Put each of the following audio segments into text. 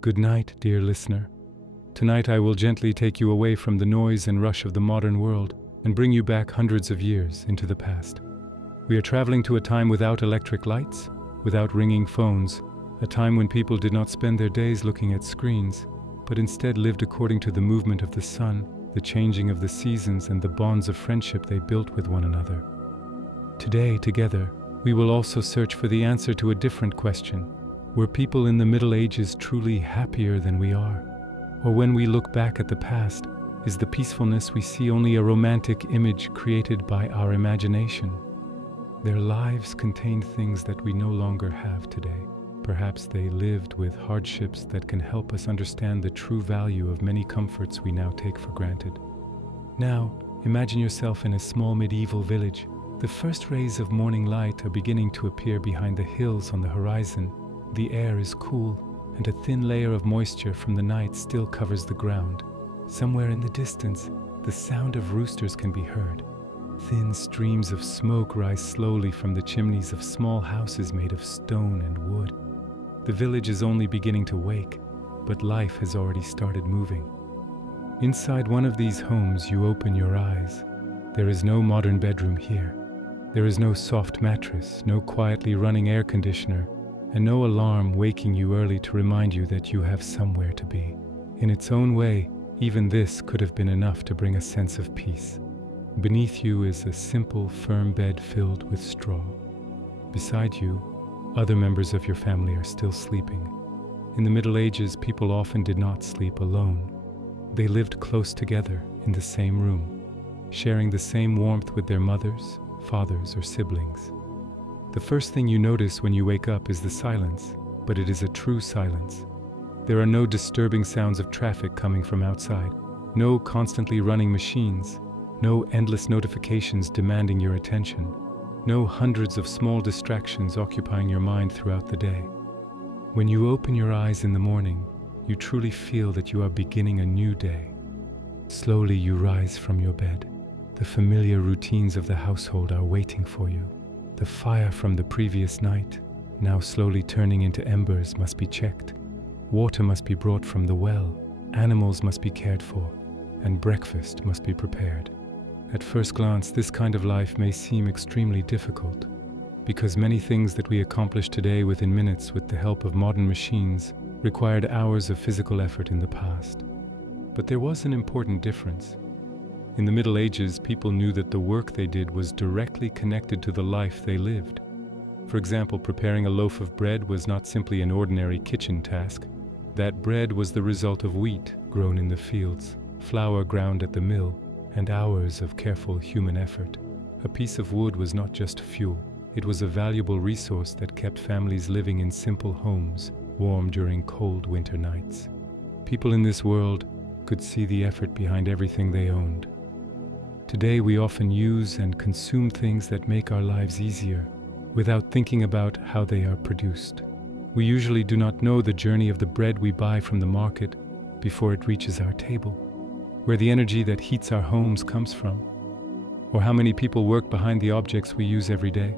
Good night, dear listener. Tonight I will gently take you away from the noise and rush of the modern world and bring you back hundreds of years into the past. We are traveling to a time without electric lights, without ringing phones, a time when people did not spend their days looking at screens, but instead lived according to the movement of the sun, the changing of the seasons, and the bonds of friendship they built with one another. Today, together, we will also search for the answer to a different question. Were people in the Middle Ages truly happier than we are? Or when we look back at the past, is the peacefulness we see only a romantic image created by our imagination? Their lives contained things that we no longer have today. Perhaps they lived with hardships that can help us understand the true value of many comforts we now take for granted. Now, imagine yourself in a small medieval village. The first rays of morning light are beginning to appear behind the hills on the horizon. The air is cool, and a thin layer of moisture from the night still covers the ground. Somewhere in the distance, the sound of roosters can be heard. Thin streams of smoke rise slowly from the chimneys of small houses made of stone and wood. The village is only beginning to wake, but life has already started moving. Inside one of these homes, you open your eyes. There is no modern bedroom here. There is no soft mattress, no quietly running air conditioner, and no alarm waking you early to remind you that you have somewhere to be. In its own way, even this could have been enough to bring a sense of peace. Beneath you is a simple, firm bed filled with straw. Beside you, other members of your family are still sleeping. In the Middle Ages, people often did not sleep alone. They lived close together in the same room, sharing the same warmth with their mothers, fathers, or siblings. The first thing you notice when you wake up is the silence, but it is a true silence. There are no disturbing sounds of traffic coming from outside, no constantly running machines, no endless notifications demanding your attention, no hundreds of small distractions occupying your mind throughout the day. When you open your eyes in the morning, you truly feel that you are beginning a new day. Slowly you rise from your bed. The familiar routines of the household are waiting for you. The fire from the previous night, now slowly turning into embers, must be checked. Water must be brought from the well, animals must be cared for, and breakfast must be prepared. At first glance, this kind of life may seem extremely difficult, because many things that we accomplish today within minutes with the help of modern machines required hours of physical effort in the past. But there was an important difference. In the Middle Ages, people knew that the work they did was directly connected to the life they lived. For example, preparing a loaf of bread was not simply an ordinary kitchen task. That bread was the result of wheat grown in the fields, flour ground at the mill, and hours of careful human effort. A piece of wood was not just fuel. It was a valuable resource that kept families living in simple homes, warm during cold winter nights. People in this world could see the effort behind everything they owned. Today we often use and consume things that make our lives easier, without thinking about how they are produced. We usually do not know the journey of the bread we buy from the market before it reaches our table, where the energy that heats our homes comes from, or how many people work behind the objects we use every day.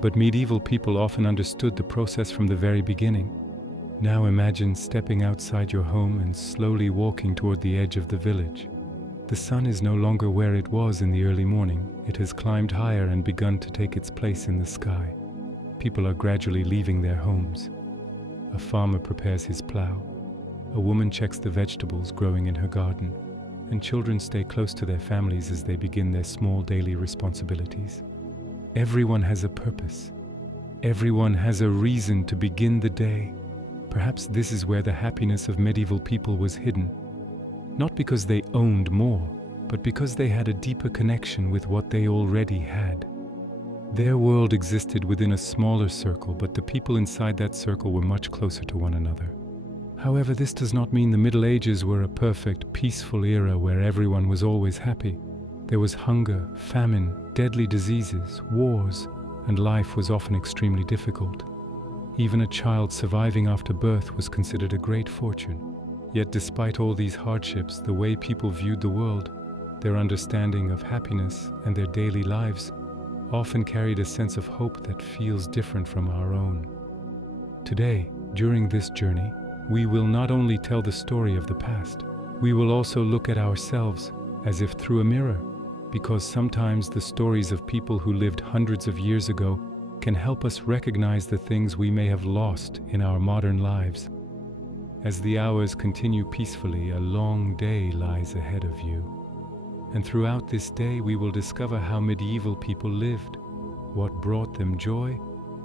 But medieval people often understood the process from the very beginning. Now imagine stepping outside your home and slowly walking toward the edge of the village. The sun is no longer where it was in the early morning. It has climbed higher and begun to take its place in the sky. People are gradually leaving their homes. A farmer prepares his plow. A woman checks the vegetables growing in her garden. And children stay close to their families as they begin their small daily responsibilities. Everyone has a purpose. Everyone has a reason to begin the day. Perhaps this is where the happiness of medieval people was hidden. Not because they owned more, but because they had a deeper connection with what they already had. Their world existed within a smaller circle, but the people inside that circle were much closer to one another. However, this does not mean the Middle Ages were a perfect, peaceful era where everyone was always happy. There was hunger, famine, deadly diseases, wars, and life was often extremely difficult. Even a child surviving after birth was considered a great fortune. Yet despite all these hardships, the way people viewed the world, their understanding of happiness, and their daily lives often carried a sense of hope that feels different from our own. Today, during this journey, we will not only tell the story of the past, we will also look at ourselves as if through a mirror, because sometimes the stories of people who lived hundreds of years ago can help us recognize the things we may have lost in our modern lives. As the hours continue peacefully, a long day lies ahead of you. And throughout this day, we will discover how medieval people lived, what brought them joy,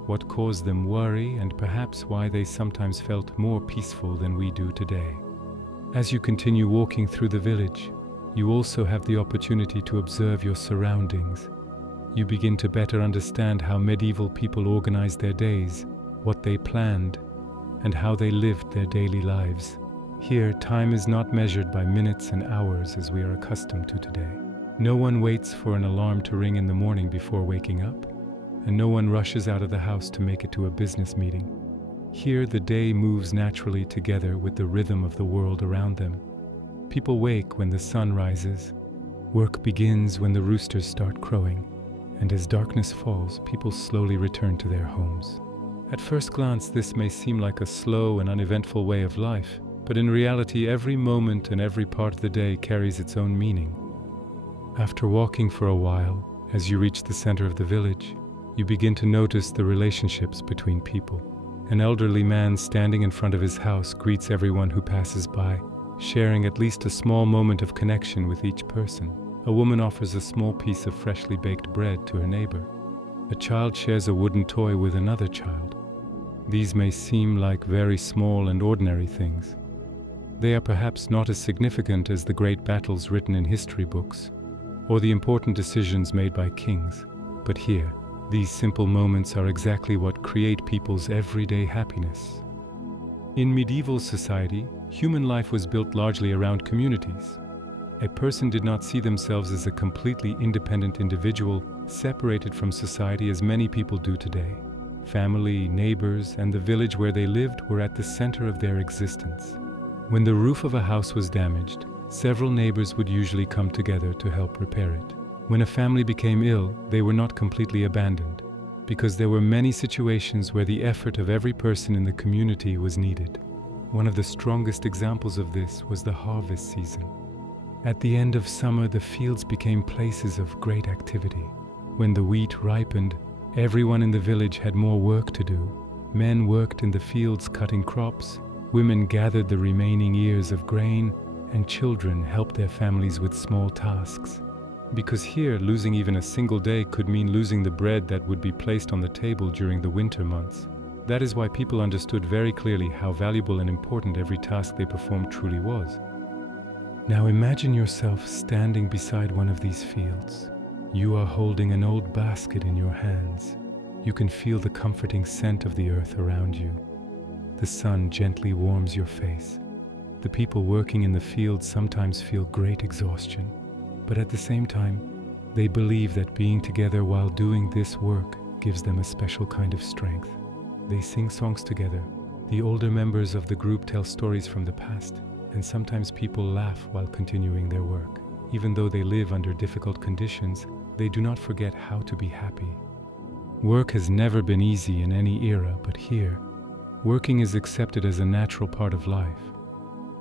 what caused them worry, and perhaps why they sometimes felt more peaceful than we do today. As you continue walking through the village, you also have the opportunity to observe your surroundings. You begin to better understand how medieval people organized their days, what they planned, and how they lived their daily lives. Here, time is not measured by minutes and hours as we are accustomed to today. No one waits for an alarm to ring in the morning before waking up, and no one rushes out of the house to make it to a business meeting. Here, the day moves naturally together with the rhythm of the world around them. People wake when the sun rises. Work begins when the roosters start crowing. And as darkness falls, people slowly return to their homes. At first glance, this may seem like a slow and uneventful way of life, but in reality, every moment and every part of the day carries its own meaning. After walking for a while, as you reach the center of the village, you begin to notice the relationships between people. An elderly man standing in front of his house greets everyone who passes by, sharing at least a small moment of connection with each person. A woman offers a small piece of freshly baked bread to her neighbor. A child shares a wooden toy with another child. These may seem like very small and ordinary things. They are perhaps not as significant as the great battles written in history books, or the important decisions made by kings. But here, these simple moments are exactly what create people's everyday happiness. In medieval society, human life was built largely around communities. A person did not see themselves as a completely independent individual, separated from society as many people do today. Family, neighbors, and the village where they lived were at the center of their existence. When the roof of a house was damaged, several neighbors would usually come together to help repair it. When a family became ill, they were not completely abandoned, because there were many situations where the effort of every person in the community was needed. One of the strongest examples of this was the harvest season. At the end of summer, the fields became places of great activity. When the wheat ripened, everyone in the village had more work to do. Men worked in the fields cutting crops, women gathered the remaining ears of grain, and children helped their families with small tasks. Because here, losing even a single day could mean losing the bread that would be placed on the table during the winter months. That is why people understood very clearly how valuable and important every task they performed truly was. Now imagine yourself standing beside one of these fields. You are holding an old basket in your hands. You can feel the comforting scent of the earth around you. The sun gently warms your face. The people working in the fields sometimes feel great exhaustion, but at the same time, they believe that being together while doing this work gives them a special kind of strength. They sing songs together. The older members of the group tell stories from the past, and sometimes people laugh while continuing their work. Even though they live under difficult conditions, they do not forget how to be happy. Work has never been easy in any era, but here, working is accepted as a natural part of life.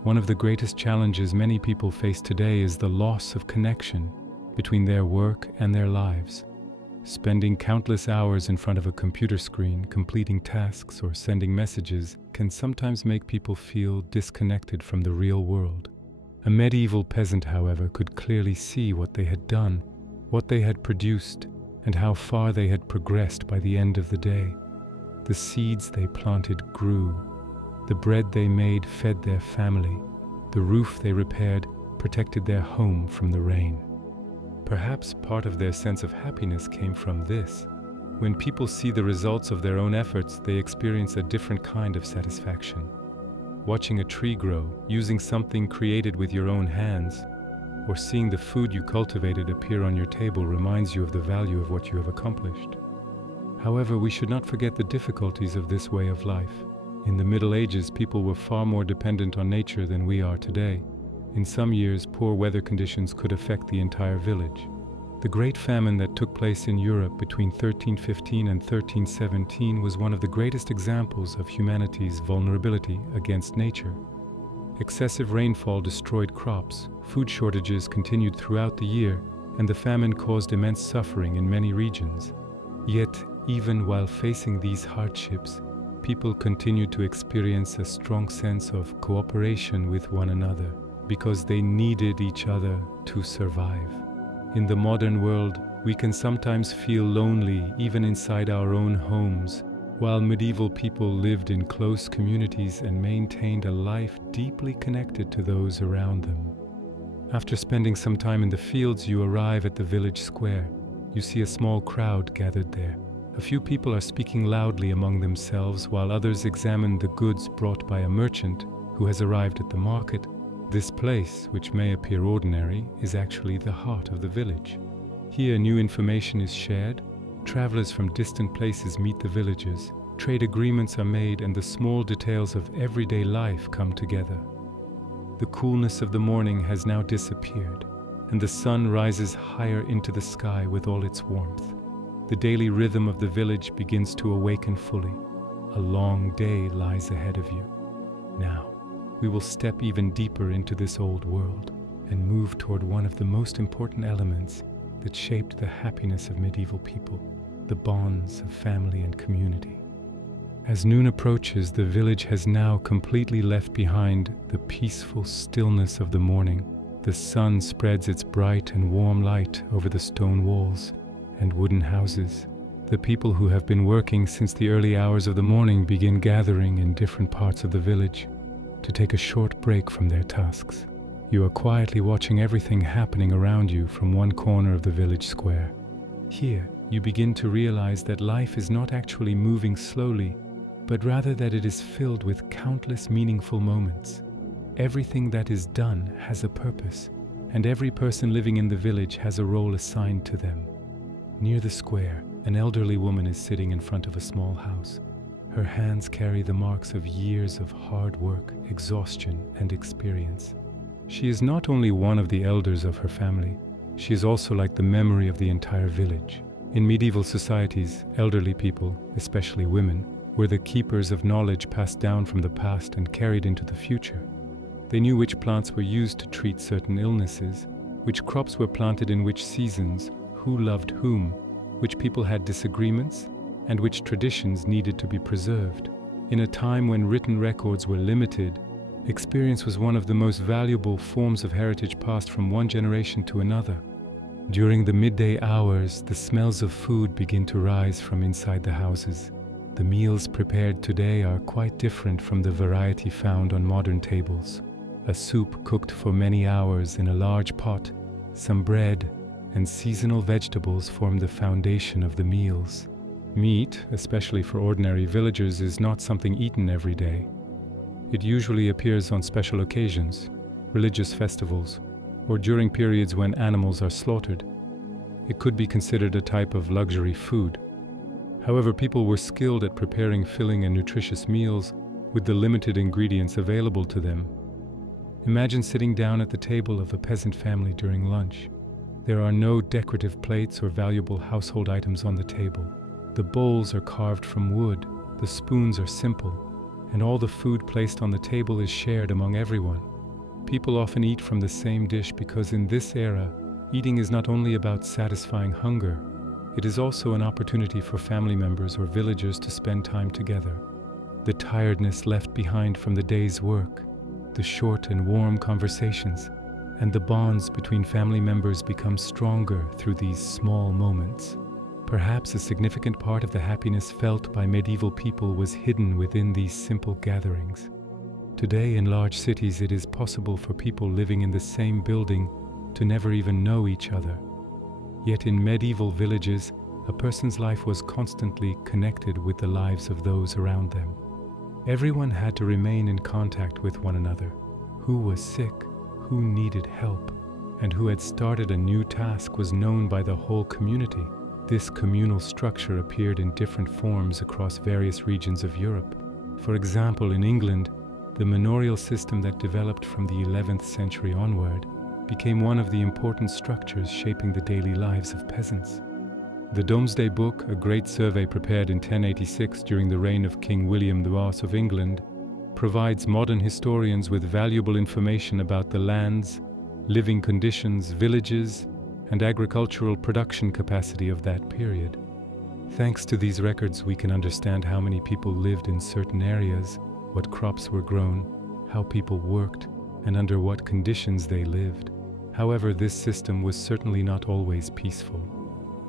One of the greatest challenges many people face today is the loss of connection between their work and their lives. Spending countless hours in front of a computer screen, completing tasks or sending messages can sometimes make people feel disconnected from the real world. A medieval peasant, however, could clearly see what they had done, what they had produced, and how far they had progressed by the end of the day. The seeds they planted grew. The bread they made fed their family. The roof they repaired protected their home from the rain. Perhaps part of their sense of happiness came from this. When people see the results of their own efforts, they experience a different kind of satisfaction. Watching a tree grow, using something created with your own hands, or seeing the food you cultivated appear on your table reminds you of the value of what you have accomplished. However, we should not forget the difficulties of this way of life. In the Middle Ages, people were far more dependent on nature than we are today. In some years, poor weather conditions could affect the entire village. The Great Famine that took place in Europe between 1315 and 1317 was one of the greatest examples of humanity's vulnerability against nature. Excessive rainfall destroyed crops, food shortages continued throughout the year, and the famine caused immense suffering in many regions. Yet, even while facing these hardships, people continued to experience a strong sense of cooperation with one another because they needed each other to survive. In the modern world, we can sometimes feel lonely even inside our own homes, while medieval people lived in close communities and maintained a life deeply connected to those around them. After spending some time in the fields, you arrive at the village square. You see a small crowd gathered there. A few people are speaking loudly among themselves while others examine the goods brought by a merchant who has arrived at the market. This place, which may appear ordinary, is actually the heart of the village. Here, new information is shared, travelers from distant places meet the villagers, trade agreements are made, and the small details of everyday life come together. The coolness of the morning has now disappeared, and the sun rises higher into the sky with all its warmth. The daily rhythm of the village begins to awaken fully. A long day lies ahead of you. Now, we will step even deeper into this old world and move toward one of the most important elements that shaped the happiness of medieval people, the bonds of family and community. As noon approaches, the village has now completely left behind the peaceful stillness of the morning. The sun spreads its bright and warm light over the stone walls and wooden houses. The people who have been working since the early hours of the morning begin gathering in different parts of the village to take a short break from their tasks. You are quietly watching everything happening around you from one corner of the village square. Here, you begin to realize that life is not actually moving slowly, but rather that it is filled with countless meaningful moments. Everything that is done has a purpose, and every person living in the village has a role assigned to them. Near the square, an elderly woman is sitting in front of a small house. Her hands carry the marks of years of hard work, exhaustion, and experience. She is not only one of the elders of her family, she is also like the memory of the entire village. In medieval societies, elderly people, especially women, were the keepers of knowledge passed down from the past and carried into the future. They knew which plants were used to treat certain illnesses, which crops were planted in which seasons, who loved whom, which people had disagreements, and which traditions needed to be preserved. In a time when written records were limited, experience was one of the most valuable forms of heritage passed from one generation to another. During the midday hours, the smells of food begin to rise from inside the houses. The meals prepared today are quite different from the variety found on modern tables. A soup cooked for many hours in a large pot, some bread, and seasonal vegetables form the foundation of the meals. Meat, especially for ordinary villagers, is not something eaten every day. It usually appears on special occasions, religious festivals, or during periods when animals are slaughtered. It could be considered a type of luxury food. However, people were skilled at preparing filling and nutritious meals with the limited ingredients available to them. Imagine sitting down at the table of a peasant family during lunch. There are no decorative plates or valuable household items on the table. The bowls are carved from wood, the spoons are simple, and all the food placed on the table is shared among everyone. People often eat from the same dish because in this era, eating is not only about satisfying hunger, it is also an opportunity for family members or villagers to spend time together. The tiredness left behind from the day's work, the short and warm conversations, and the bonds between family members become stronger through these small moments. Perhaps a significant part of the happiness felt by medieval people was hidden within these simple gatherings. Today, in large cities, it is possible for people living in the same building to never even know each other. Yet in medieval villages, a person's life was constantly connected with the lives of those around them. Everyone had to remain in contact with one another. Who was sick, who needed help, and who had started a new task was known by the whole community. This communal structure appeared in different forms across various regions of Europe. For example, in England, the manorial system that developed from the 11th century onward became one of the important structures shaping the daily lives of peasants. The Domesday Book, a great survey prepared in 1086 during the reign of King William the Rose of England, provides modern historians with valuable information about the lands, living conditions, villages, and agricultural production capacity of that period. Thanks to these records, we can understand how many people lived in certain areas, what crops were grown, how people worked, and under what conditions they lived. However, this system was certainly not always peaceful.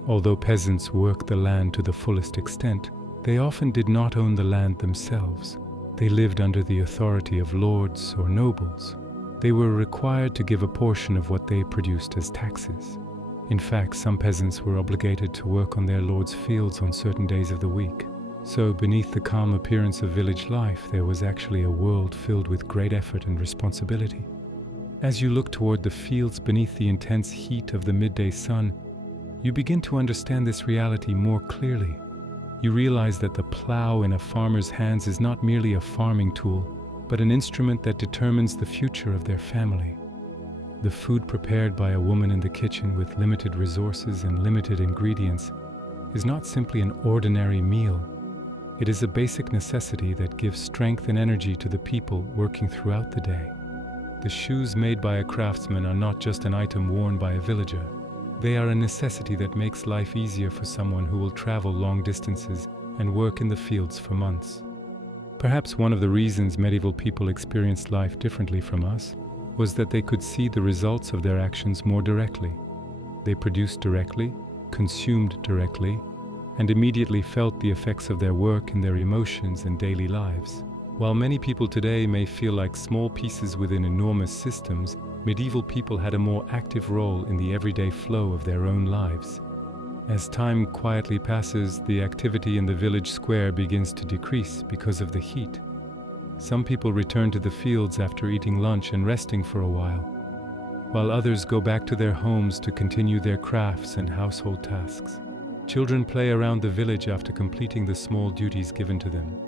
Although peasants worked the land to the fullest extent, they often did not own the land themselves. They lived under the authority of lords or nobles. They were required to give a portion of what they produced as taxes. In fact, some peasants were obligated to work on their lord's fields on certain days of the week. So, beneath the calm appearance of village life, there was actually a world filled with great effort and responsibility. As you look toward the fields beneath the intense heat of the midday sun, you begin to understand this reality more clearly. You realize that the plow in a farmer's hands is not merely a farming tool, but an instrument that determines the future of their family. The food prepared by a woman in the kitchen with limited resources and limited ingredients is not simply an ordinary meal. It is a basic necessity that gives strength and energy to the people working throughout the day. The shoes made by a craftsman are not just an item worn by a villager. They are a necessity that makes life easier for someone who will travel long distances and work in the fields for months. Perhaps one of the reasons medieval people experienced life differently from us was that they could see the results of their actions more directly. They produced directly, consumed directly, and immediately felt the effects of their work in their emotions and daily lives. While many people today may feel like small pieces within enormous systems, medieval people had a more active role in the everyday flow of their own lives. As time quietly passes, the activity in the village square begins to decrease because of the heat. Some people return to the fields after eating lunch and resting for a while others go back to their homes to continue their crafts and household tasks. Children play around the village after completing the small duties given to them.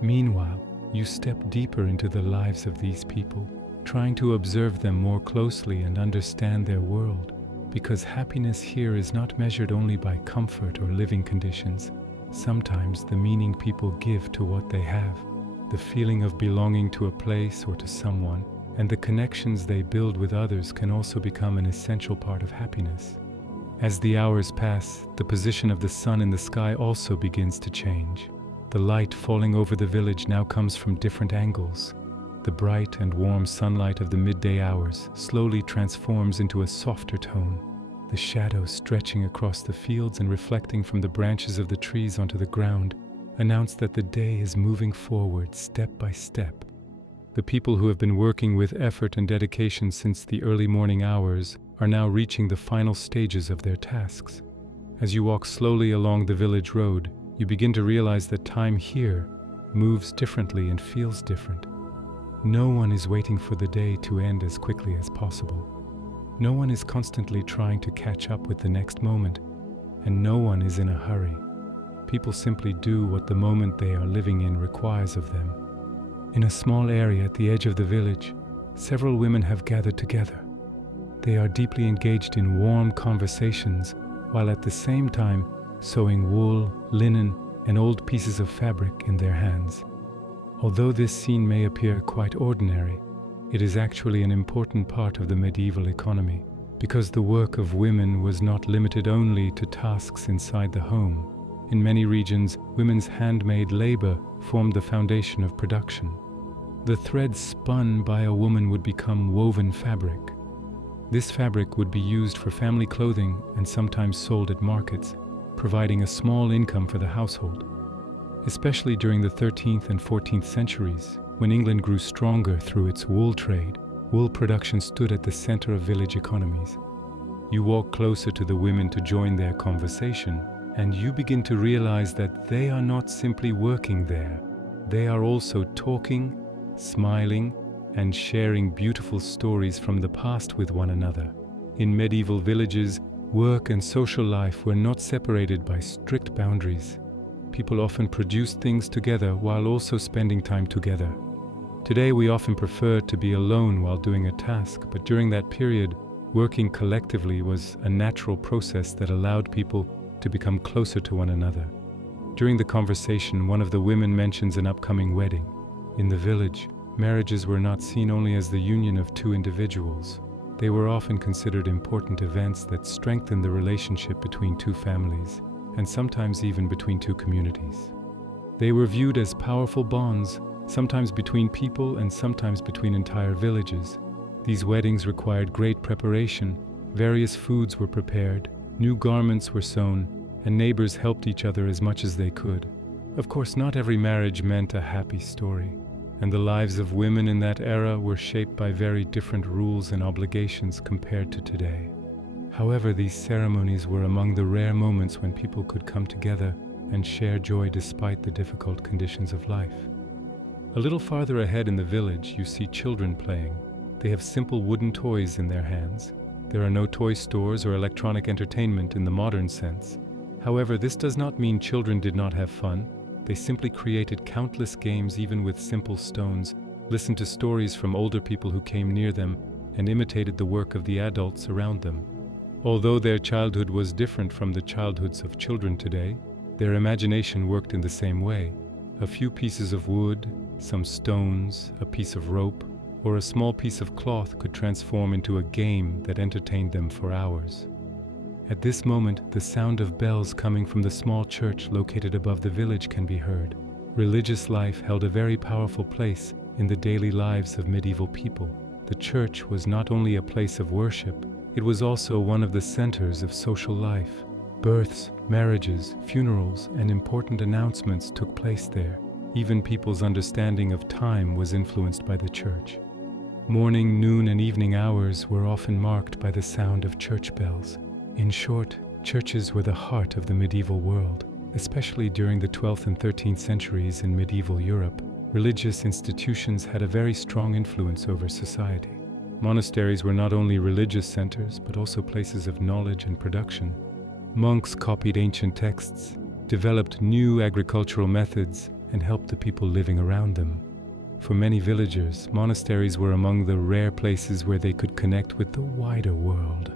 Meanwhile, you step deeper into the lives of these people, trying to observe them more closely and understand their world, because happiness here is not measured only by comfort or living conditions. Sometimes the meaning people give to what they have, the feeling of belonging to a place or to someone, and the connections they build with others can also become an essential part of happiness. As the hours pass, the position of the sun in the sky also begins to change. The light falling over the village now comes from different angles. The bright and warm sunlight of the midday hours slowly transforms into a softer tone. The shadows stretching across the fields and reflecting from the branches of the trees onto the ground announce that the day is moving forward step by step. The people who have been working with effort and dedication since the early morning hours are now reaching the final stages of their tasks. As you walk slowly along the village road, you begin to realize that time here moves differently and feels different. No one is waiting for the day to end as quickly as possible. No one is constantly trying to catch up with the next moment, and no one is in a hurry. People simply do what the moment they are living in requires of them. In a small area at the edge of the village, several women have gathered together. They are deeply engaged in warm conversations, while at the same time sewing wool, linen, and old pieces of fabric in their hands. Although this scene may appear quite ordinary, it is actually an important part of the medieval economy, because the work of women was not limited only to tasks inside the home. In many regions, women's handmade labor formed the foundation of production. The thread spun by a woman would become woven fabric. This fabric would be used for family clothing and sometimes sold at markets, providing a small income for the household. Especially during the 13th and 14th centuries, when England grew stronger through its wool trade, wool production stood at the center of village economies. You walk closer to the women to join their conversation, and you begin to realize that they are not simply working there. They are also talking, smiling, and sharing beautiful stories from the past with one another. In medieval villages, work and social life were not separated by strict boundaries. People often produced things together while also spending time together. Today we often prefer to be alone while doing a task, but during that period, Working collectively was a natural process that allowed people to become closer to one another. During the conversation, one of the women mentions an upcoming wedding. In the village, marriages were not seen only as the union of two individuals. They were often considered important events that strengthened the relationship between two families, and sometimes even between two communities. They were viewed as powerful bonds, sometimes between people and sometimes between entire villages. These weddings required great preparation. Various foods were prepared, new garments were sewn, and neighbors helped each other as much as they could. Of course, not every marriage meant a happy story, and the lives of women in that era were shaped by very different rules and obligations compared to today. However, these ceremonies were among the rare moments when people could come together and share joy despite the difficult conditions of life. A little farther ahead in the village, you see children playing. They have simple wooden toys in their hands. There are no toy stores or electronic entertainment in the modern sense. However, this does not mean children did not have fun. They simply created countless games even with simple stones, listened to stories from older people who came near them, and imitated the work of the adults around them. Although their childhood was different from the childhoods of children today, their imagination worked in the same way. A few pieces of wood, some stones, a piece of rope, or a small piece of cloth could transform into a game that entertained them for hours. At this moment, the sound of bells coming from the small church located above the village can be heard. Religious life held a very powerful place in the daily lives of medieval people. The church was not only a place of worship, it was also one of the centers of social life. Births, marriages, funerals, and important announcements took place there. Even people's understanding of time was influenced by the church. Morning, noon, and evening hours were often marked by the sound of church bells. In short, churches were the heart of the medieval world, especially during the 12th and 13th centuries in medieval Europe. Religious institutions had a very strong influence over society. Monasteries were not only religious centers, but also places of knowledge and production. Monks copied ancient texts, developed new agricultural methods, and helped the people living around them. For many villagers, monasteries were among the rare places where they could connect with the wider world.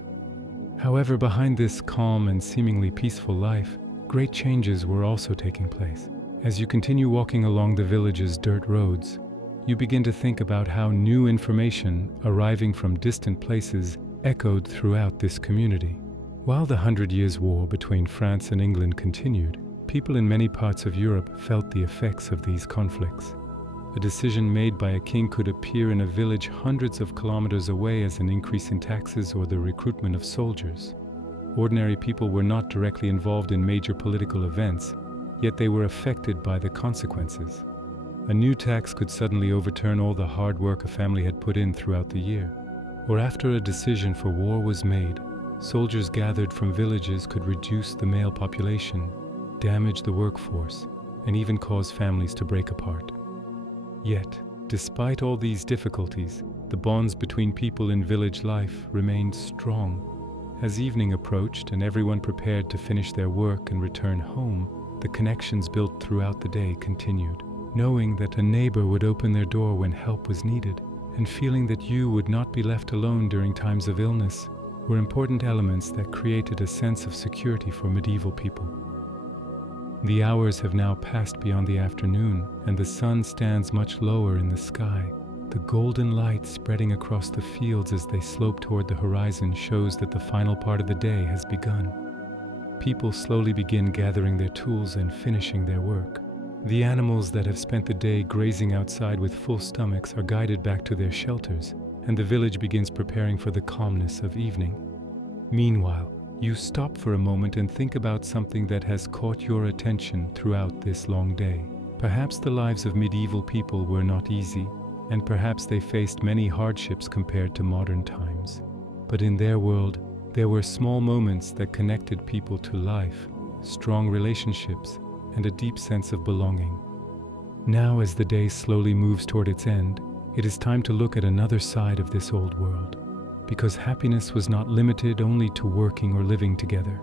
However, behind this calm and seemingly peaceful life, great changes were also taking place. As you continue walking along the village's dirt roads, you begin to think about how new information arriving from distant places echoed throughout this community. While the 100 Years' War between France and England continued, people in many parts of Europe felt the effects of these conflicts. A decision made by a king could appear in a village hundreds of kilometers away as an increase in taxes or the recruitment of soldiers. Ordinary people were not directly involved in major political events, yet they were affected by the consequences. A new tax could suddenly overturn all the hard work a family had put in throughout the year. Or after a decision for war was made, soldiers gathered from villages could reduce the male population, damage the workforce, and even cause families to break apart. Yet, despite all these difficulties, the bonds between people in village life remained strong. As evening approached and everyone prepared to finish their work and return home, the connections built throughout the day continued. Knowing that a neighbor would open their door when help was needed, and feeling that you would not be left alone during times of illness, were important elements that created a sense of security for medieval people. The hours have now passed beyond the afternoon, and the sun stands much lower in the sky. The golden light spreading across the fields as they slope toward the horizon shows that the final part of the day has begun. People slowly begin gathering their tools and finishing their work. The animals that have spent the day grazing outside with full stomachs are guided back to their shelters, and the village begins preparing for the calmness of evening. Meanwhile, you stop for a moment and think about something that has caught your attention throughout this long day. Perhaps the lives of medieval people were not easy, and perhaps they faced many hardships compared to modern times. But in their world, there were small moments that connected people to life, strong relationships, and a deep sense of belonging. Now, as the day slowly moves toward its end, it is time to look at another side of this old world. Because happiness was not limited only to working or living together.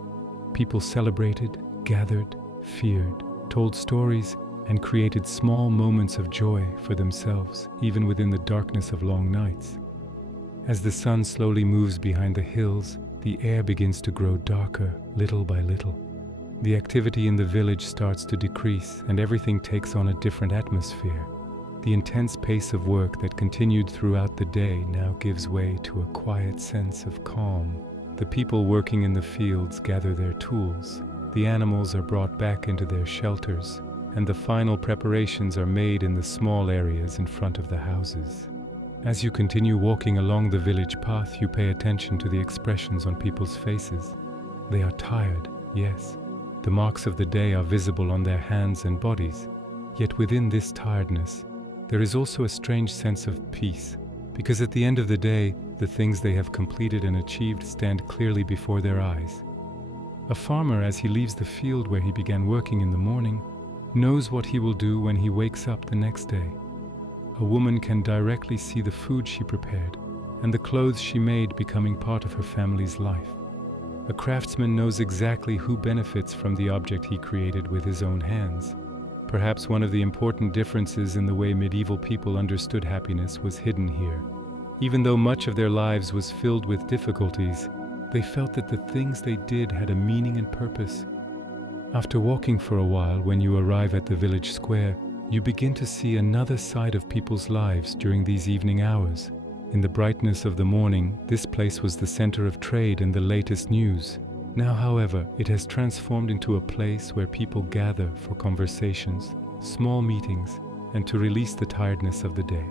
People celebrated, gathered, feared, told stories, and created small moments of joy for themselves, even within the darkness of long nights. As the sun slowly moves behind the hills, the air begins to grow darker little by little. The activity in the village starts to decrease and everything takes on a different atmosphere. The intense pace of work that continued throughout the day now gives way to a quiet sense of calm. The people working in the fields gather their tools, the animals are brought back into their shelters, and the final preparations are made in the small areas in front of the houses. As you continue walking along the village path, you pay attention to the expressions on people's faces. They are tired, yes. The marks of the day are visible on their hands and bodies. Yet within this tiredness, there is also a strange sense of peace, because at the end of the day, the things they have completed and achieved stand clearly before their eyes. A farmer, as he leaves the field where he began working in the morning, knows what he will do when he wakes up the next day. A woman can directly see the food she prepared and the clothes she made becoming part of her family's life. A craftsman knows exactly who benefits from the object he created with his own hands. Perhaps one of the important differences in the way medieval people understood happiness was hidden here. Even though much of their lives was filled with difficulties, they felt that the things they did had a meaning and purpose. After walking for a while, when you arrive at the village square, you begin to see another side of people's lives during these evening hours. In the brightness of the morning, this place was the center of trade and the latest news. Now, however, it has transformed into a place where people gather for conversations, small meetings, and to release the tiredness of the day.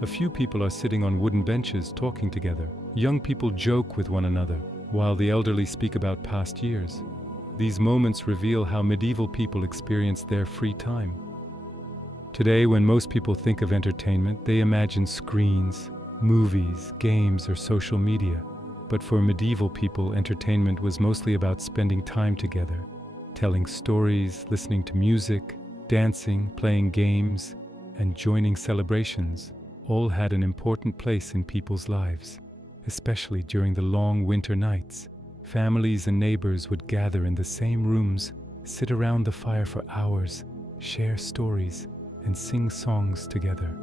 A few people are sitting on wooden benches talking together. Young people joke with one another, while the elderly speak about past years. These moments reveal how medieval people experienced their free time. Today, when most people think of entertainment, they imagine screens, movies, games, or social media. But for medieval people, entertainment was mostly about spending time together, telling stories, listening to music, dancing, playing games, and joining celebrations. All had an important place in people's lives, especially during the long winter nights. Families and neighbors would gather in the same rooms, sit around the fire for hours, share stories, and sing songs together.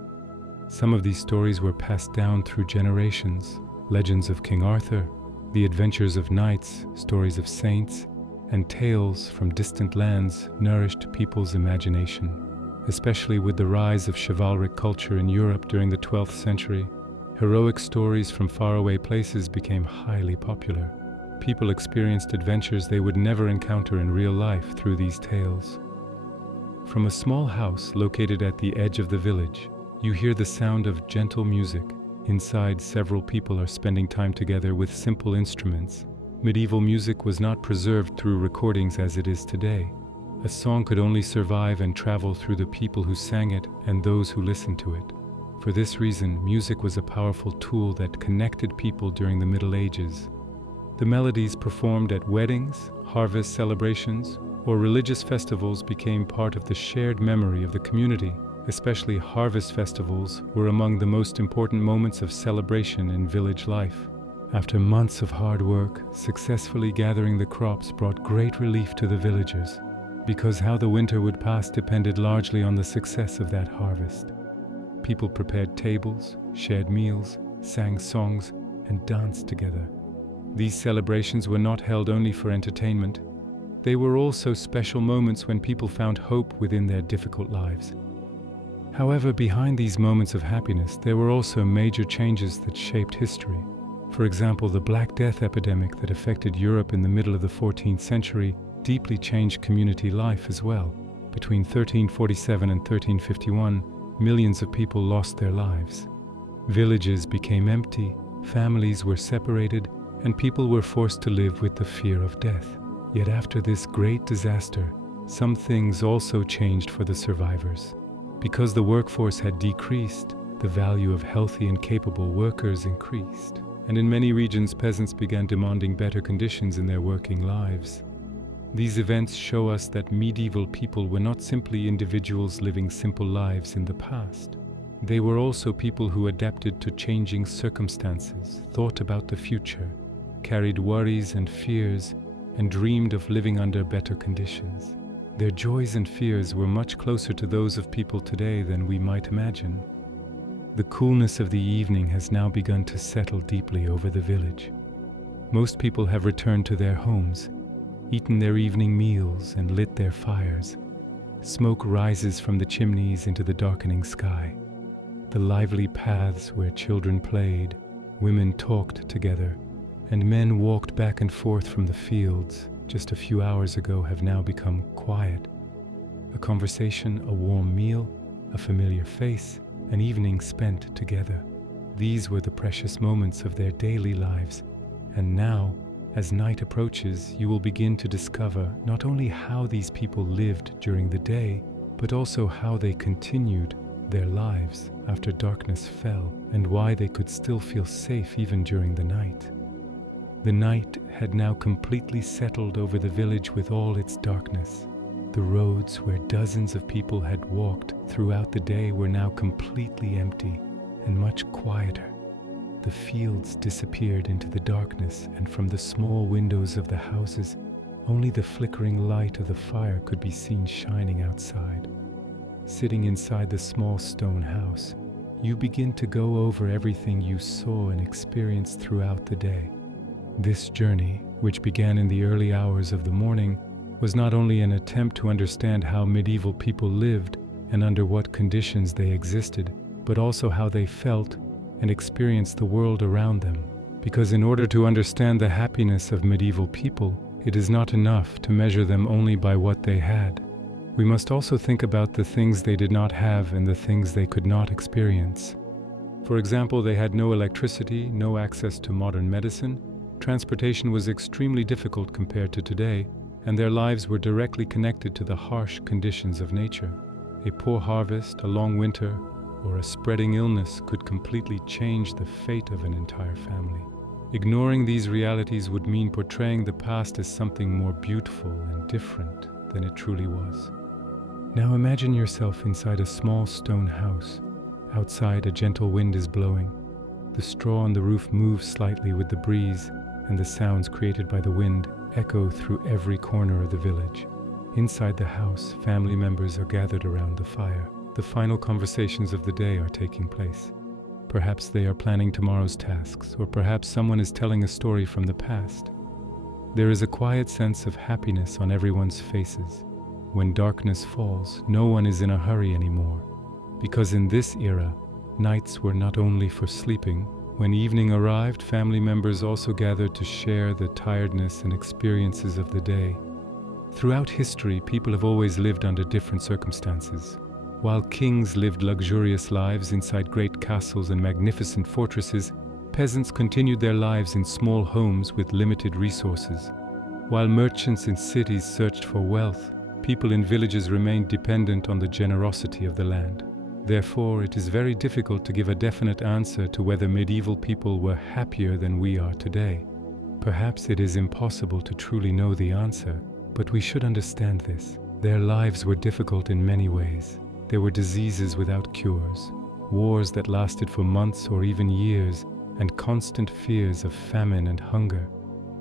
Some of these stories were passed down through generations. Legends of King Arthur, the adventures of knights, stories of saints, and tales from distant lands nourished people's imagination. Especially with the rise of chivalric culture in Europe during the 12th century, heroic stories from faraway places became highly popular. People experienced adventures they would never encounter in real life through these tales. From a small house located at the edge of the village, you hear the sound of gentle music. Inside, several people are spending time together with simple instruments. Medieval music was not preserved through recordings as it is today. A song could only survive and travel through the people who sang it and those who listened to it. For this reason, music was a powerful tool that connected people during the Middle Ages. The melodies performed at weddings, harvest celebrations, or religious festivals became part of the shared memory of the community. Especially harvest festivals were among the most important moments of celebration in village life. After months of hard work, successfully gathering the crops brought great relief to the villagers, because how the winter would pass depended largely on the success of that harvest. People prepared tables, shared meals, sang songs, and danced together. These celebrations were not held only for entertainment. They were also special moments when people found hope within their difficult lives. However, behind these moments of happiness, there were also major changes that shaped history. For example, the Black Death epidemic that affected Europe in the middle of the 14th century deeply changed community life as well. Between 1347 and 1351, millions of people lost their lives. Villages became empty, families were separated, and people were forced to live with the fear of death. Yet after this great disaster, some things also changed for the survivors. Because the workforce had decreased, the value of healthy and capable workers increased. And in many regions, peasants began demanding better conditions in their working lives. These events show us that medieval people were not simply individuals living simple lives in the past. They were also people who adapted to changing circumstances, thought about the future, carried worries and fears, and dreamed of living under better conditions. Their joys and fears were much closer to those of people today than we might imagine. The coolness of the evening has now begun to settle deeply over the village. Most people have returned to their homes, eaten their evening meals, and lit their fires. Smoke rises from the chimneys into the darkening sky. The lively paths where children played, women talked together, and men walked back and forth from the fields just a few hours ago have now become quiet. A conversation, a warm meal, a familiar face, an evening spent together. These were the precious moments of their daily lives. And now, as night approaches, you will begin to discover not only how these people lived during the day, but also how they continued their lives after darkness fell, and why they could still feel safe even during the night. The night had now completely settled over the village with all its darkness. The roads where dozens of people had walked throughout the day were now completely empty and much quieter. The fields disappeared into the darkness, and from the small windows of the houses, only the flickering light of the fire could be seen shining outside. Sitting inside the small stone house, you begin to go over everything you saw and experienced throughout the day. This journey, which began in the early hours of the morning, was not only an attempt to understand how medieval people lived and under what conditions they existed, but also how they felt and experienced the world around them. Because in order to understand the happiness of medieval people, it is not enough to measure them only by what they had. We must also think about the things they did not have and the things they could not experience. For example, they had no electricity, no access to modern medicine. Transportation was extremely difficult compared to today, and their lives were directly connected to the harsh conditions of nature. A poor harvest, a long winter, or a spreading illness could completely change the fate of an entire family. Ignoring these realities would mean portraying the past as something more beautiful and different than it truly was. Now imagine yourself inside a small stone house. Outside, a gentle wind is blowing. The straw on the roof moves slightly with the breeze, and the sounds created by the wind echo through every corner of the village. Inside the house, family members are gathered around the fire. The final conversations of the day are taking place. Perhaps they are planning tomorrow's tasks, or perhaps someone is telling a story from the past. There is a quiet sense of happiness on everyone's faces. When darkness falls, no one is in a hurry anymore, because in this era, nights were not only for sleeping. When evening arrived, family members also gathered to share the tiredness and experiences of the day. Throughout history, people have always lived under different circumstances. While kings lived luxurious lives inside great castles and magnificent fortresses, peasants continued their lives in small homes with limited resources. While merchants in cities searched for wealth, people in villages remained dependent on the generosity of the land. Therefore, it is very difficult to give a definite answer to whether medieval people were happier than we are today. Perhaps it is impossible to truly know the answer, but we should understand this. Their lives were difficult in many ways. There were diseases without cures, wars that lasted for months or even years, and constant fears of famine and hunger.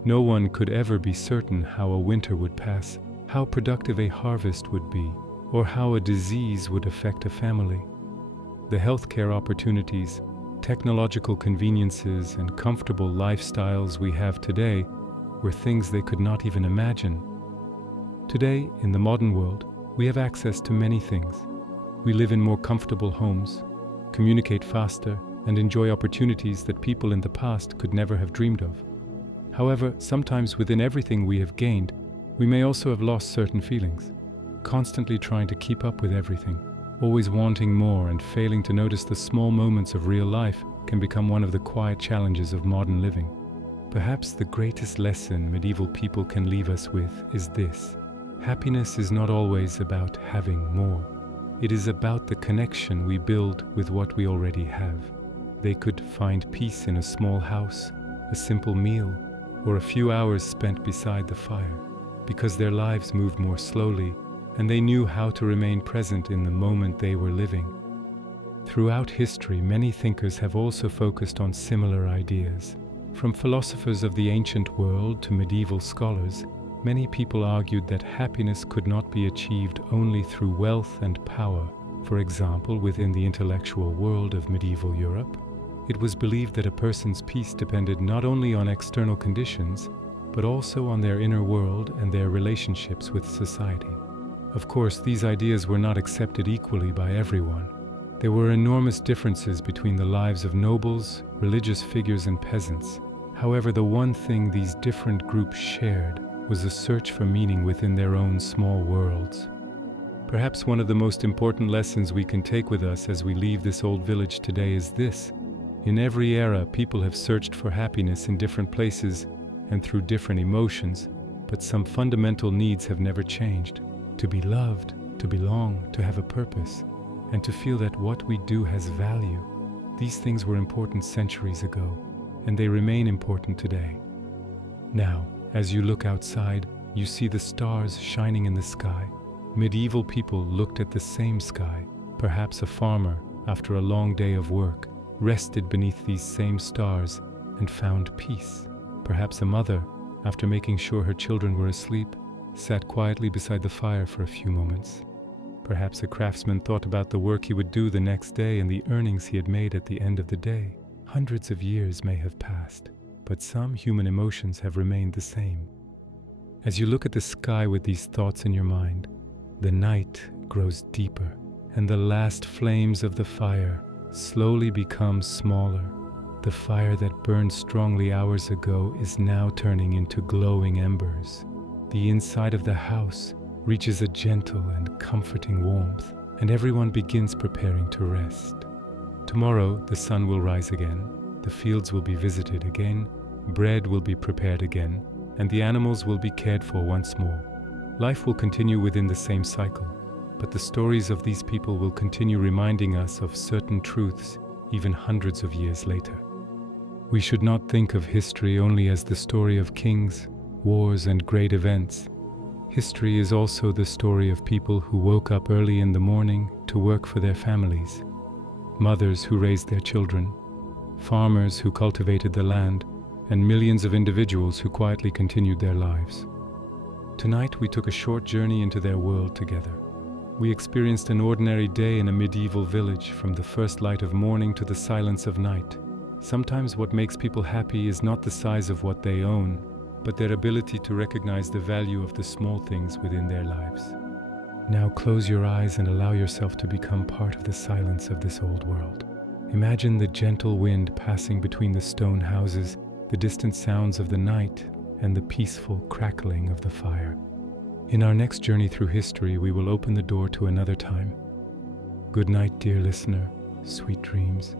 No one could ever be certain how a winter would pass, how productive a harvest would be, or how a disease would affect a family. The healthcare opportunities, technological conveniences, and comfortable lifestyles we have today were things they could not even imagine. Today, in the modern world, we have access to many things. We live in more comfortable homes, communicate faster, and enjoy opportunities that people in the past could never have dreamed of. However, sometimes within everything we have gained, we may also have lost certain feelings, constantly trying to keep up with everything, always wanting more and failing to notice the small moments of real life can become one of the quiet challenges of modern living. Perhaps the greatest lesson medieval people can leave us with is this: happiness is not always about having more. It is about the connection we build with what we already have. They could find peace in a small house, a simple meal, or a few hours spent beside the fire, because their lives moved more slowly and they knew how to remain present in the moment they were living. Throughout history, many thinkers have also focused on similar ideas. From philosophers of the ancient world to medieval scholars, many people argued that happiness could not be achieved only through wealth and power. For example, within the intellectual world of medieval Europe, it was believed that a person's peace depended not only on external conditions, but also on their inner world and their relationships with society. Of course, these ideas were not accepted equally by everyone. There were enormous differences between the lives of nobles, religious figures, and peasants. However, the one thing these different groups shared was a search for meaning within their own small worlds. Perhaps one of the most important lessons we can take with us as we leave this old village today is this: in every era, people have searched for happiness in different places and through different emotions, but some fundamental needs have never changed: to be loved, to belong, to have a purpose, and to feel that what we do has value. These things were important centuries ago, and they remain important today. Now, as you look outside, you see the stars shining in the sky. Medieval people looked at the same sky. Perhaps a farmer, after a long day of work, rested beneath these same stars and found peace. Perhaps a mother, after making sure her children were asleep, sat quietly beside the fire for a few moments. Perhaps a craftsman thought about the work he would do the next day and the earnings he had made at the end of the day. Hundreds of years may have passed, but some human emotions have remained the same. As you look at the sky with these thoughts in your mind, the night grows deeper, and the last flames of the fire slowly become smaller. The fire that burned strongly hours ago is now turning into glowing embers. The inside of the house reaches a gentle and comforting warmth, and everyone begins preparing to rest. Tomorrow, the sun will rise again, the fields will be visited again, bread will be prepared again, and the animals will be cared for once more. Life will continue within the same cycle, but the stories of these people will continue reminding us of certain truths even hundreds of years later. We should not think of history only as the story of kings, wars, and great events. History is also the story of people who woke up early in the morning to work for their families, mothers who raised their children, farmers who cultivated the land, and millions of individuals who quietly continued their lives. Tonight we took a short journey into their world together. We experienced an ordinary day in a medieval village, from the first light of morning to the silence of night. Sometimes what makes people happy is not the size of what they own, but their ability to recognize the value of the small things within their lives. Now close your eyes and allow yourself to become part of the silence of this old world. Imagine the gentle wind passing between the stone houses, the distant sounds of the night, and the peaceful crackling of the fire. In our next journey through history, we will open the door to another time. Good night, dear listener. Sweet dreams.